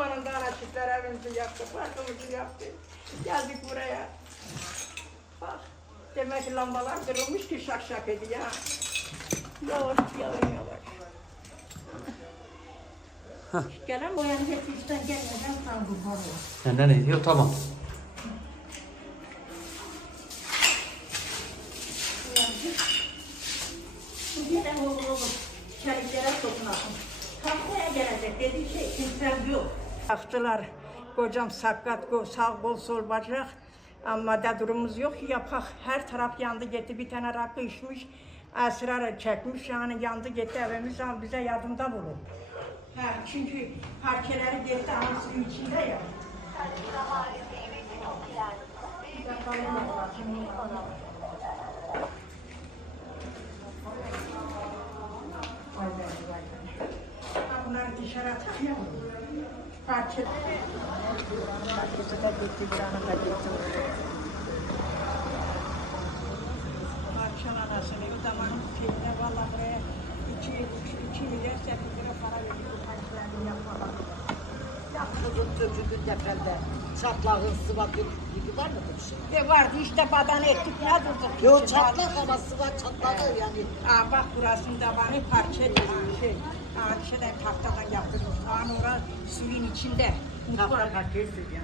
zamanında anacıklar evimizi yaptı, parkımızı yaptı. Geldik buraya. Bak, demek ki lambalar kırılmış ki şak şak ediyor. Yavaş, yavaş. Gelen o yani hep işten gelmeden kaldı var. Senden ne diyor? Tamam. Birden olur. Çeliklere dokunasın. Kapıya gelecek dediği şey kimsem yok. Baktılar, kocam sakat, sağ kol sol bacak. Ama da durumumuz yok, yapak. Her taraf yandı gitti, bir tane rakı içmiş. Esrar çekmiş, yani yandı gitti evimiz ama bize yardımda bulun. Çünkü parkeleri gitti ama suyun içinde ya. Bunları dışarı atıyor. Parça. Parçası da gitti, bir anı da gitti. Parçalanasını, o zaman şeyde valla buraya 2 milyar 8 lira para veriyor bu parçalarını yapmadan. Kızın döküldü depremde. Çatlağın sıva gibi var mı bir şey? Vardı işte badan ettik ne durduk. Yok çatlak ama sıva çatlağı yani. Bak burasında bana parça dedi şey. Şeyden tahtadan yaptırmış. Orası suyun içinde. Tahta parçası yani.